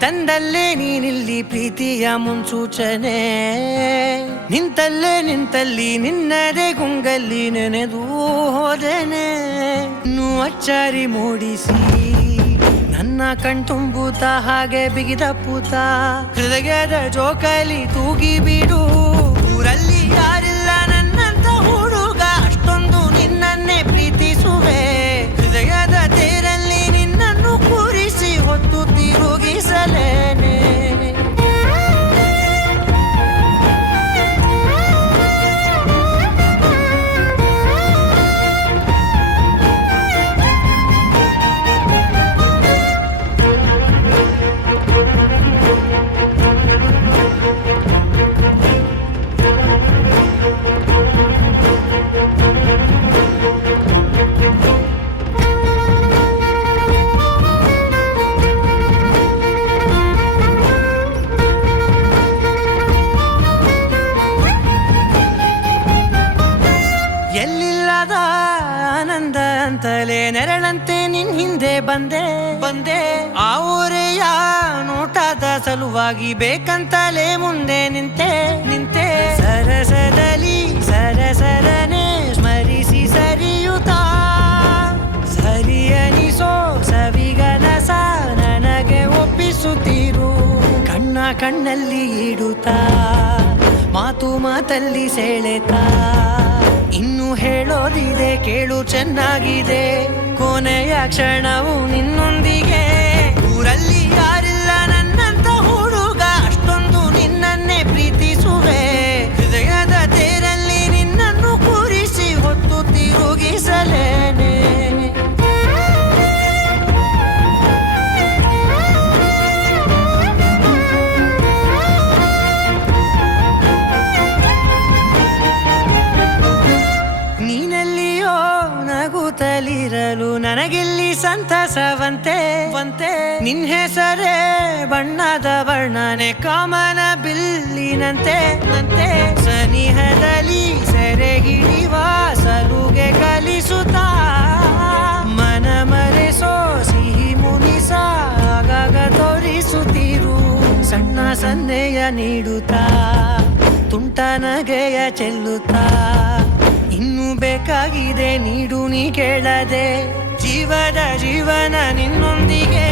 ತಂದಲ್ಲೇ ನೀನಿಲ್ಲಿ ಪ್ರೀತಿಯ ಮುನ್ಸೂಚನೆ ನಿಂತಲ್ಲಿ ನಿನ್ನದೇ ಗುಂಗಲ್ಲಿ ನೆನೆದು ಹೋದೆನೆ ಇನ್ನೂ ಅಚ್ಚಾರಿ ಮೂಡಿಸಿ ನನ್ನ ಕಣ್ತುಂಬುತ್ತ ಹಾಗೆ ಬಿಗಿದ ಪೂತ ಹೃದಯದ ಜೋಕಾಲಿ ತೂಗಿ ಬಿಡು ಊರಲ್ಲಿ ಯಾರಿಲ್ಲ ನನ್ನಂತ ಹುಡುಗ ಅಷ್ಟೊಂದು ನಿನ್ನನ್ನೇ ಪ್ರೀತಿಸುವೆ ಹೃದಯದ ತೇರಲ್ಲಿ ನಿನ್ನನ್ನು ಕೂರಿಸಿ ಹೊತ್ತು ತಿರುಗಿಸಲೇನೆ ಎಲ್ಲಿಲ್ಲದ ಆನಂದ ಅಂತಲೇ ನೆರಳಂತೆ ನಿನ್ ಹಿಂದೆ ಬಂದೆ ಆ ಊರೆಯ ನೋಟದ ಸಲುವಾಗಿ ಬೇಕಂತಲೇ ಮುಂದೆ ನಿಂತೆ ಸರಸದಲ್ಲಿ ಸರಸರನೆ ಸ್ಮರಿಸಿ ಸರಿಯುತ್ತಾ ಸರಿಯನಿಸೋ ಸವಿಗನಸ ನನಗೆ ಒಪ್ಪಿಸುತ್ತೀರು ಕಣ್ಣಲ್ಲಿ ಇಡುತ್ತಾ ಮಾತಲ್ಲಿ ಸೆಳೆತಾ ಇನ್ನು ಹೇಳೋದಿದೆ ಕೇಳು ಚೆನ್ನಾಗಿದೆ ಕೊನೆಯ ಕ್ಷಣವು ನಿನ್ನೊಂದಿಗೆ ಊರಲ್ಲಿ ಯಾರಿಲ್ಲ ನನ್ನಂತ ಹುಡುಗ ಅಷ್ಟೊಂದು ನಿನ್ನನ್ನೇ ಪ್ರೀತಿಸುವೆ ಹೃದಯದ ತೇರಲ್ಲಿ ನಿನ್ನನ್ನು ಕೂರಿಸಿ ಹೊತ್ತು ತಿರುಗಿಸಲೇನೆ ನಗುತ್ತಲಿರಲು ನನಗಿಲ್ಲಿ ಸಂತಸವಂತೆ ನಿನ್ ಹೆಸರೇ ಬಣ್ಣದ ವರ್ಣನೆ ಕಾಮನ ಬಿಲ್ಲಿನಂತೆ ಸನಿಹದಲ್ಲಿ ಸೆರೆಗಿಳಿವ ಸಲುಗೆ ಕಲಿಸುತ್ತಾ ಮನ ಮರೆಸೋ ಸಿಹಿ ಮುನಿಸ ಆಗಾಗ ತೋರಿಸುತ್ತೀರು ಸಣ್ಣ ಸನ್ನೆಯ ನೀಡುತ್ತಾ ತುಂಟ ನಗೆಯ ಚೆಲ್ಲುತ್ತಾ ಇನ್ನು ಬೇಕಾಗಿದೆ ನೀಡು ನೀ ಕೇಳದೆ ಜೀವನ ನಿನ್ನೊಂದಿಗೆ